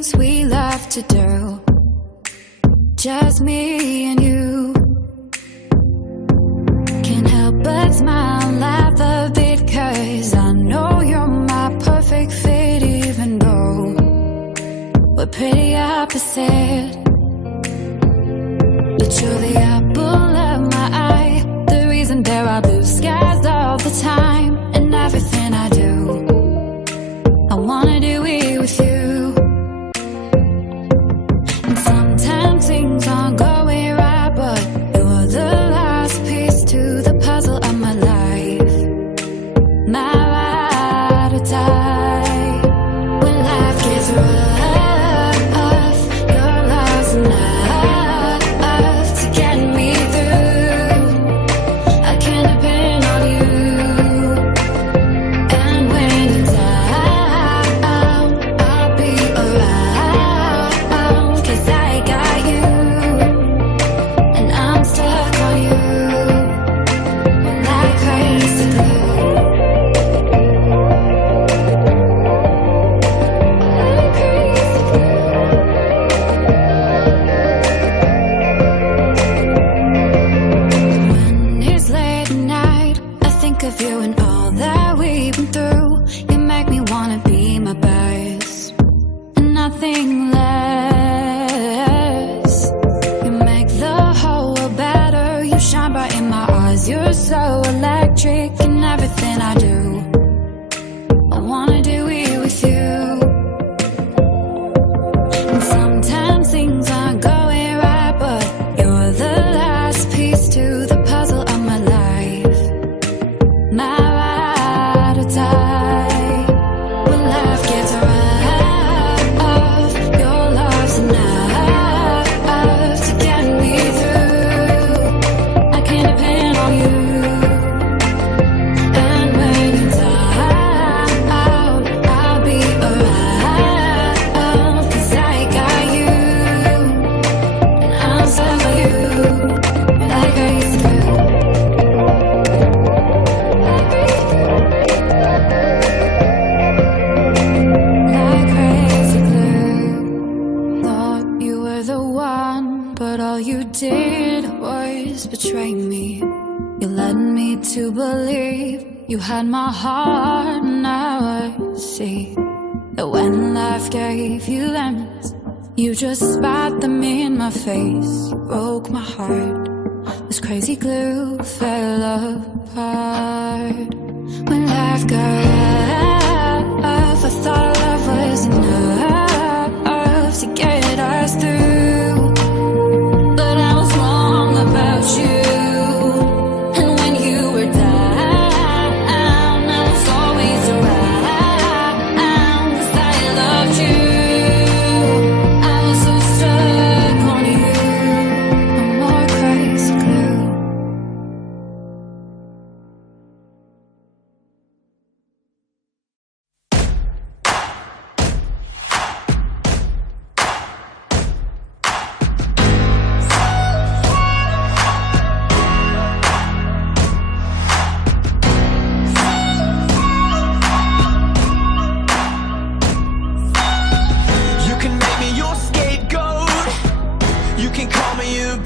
things we love to do, just me and you. Can't help but smile and laugh a bit, 'cause I know you're my perfect fit, even though we're pretty opposite. But you're the apple of my eye, the reason there are blue skies all the time. And everything I do, I wanna do it with you. And sometimes things aren't going right, but you're the last piece to the puzzle of my life, my ride or die. When life gets rough, your love's enough to get me through. I can depend on you. And when you're down, I'll be around, 'cause I got you, and I'm stuck on you like crazy glue. Like crazy glue. When it's late at night, I think of you and all that we've been through. You make me wanna be my best, and nothing less. You make the whole world better. You shine bright in my eyes. You're so electric in everything I do. I wanna do it with you. And sometimes things aren't going right, but you're the last piece to the puzzle of my life, my ride or die. When life gets rough, your love's enough to get me through. I can depend on you. And when you're down, I'll be around, 'cause I got you, and I'm stuck on you like crazy glue. Like crazy glue. Thought you were the one, but all you did was betray me. You led me to believe you had my heart. Now I see that when life gave you lemons, you just spat them in my face. You broke my heart. This crazy glue fell apart. When life got rough, I thought our love was enough to get us through. But I was wrong about you. And when you were down, I was always around, 'cause I loved you. I was so stuck on you. No more crazy glue. You can make me your scapegoat. You can call me a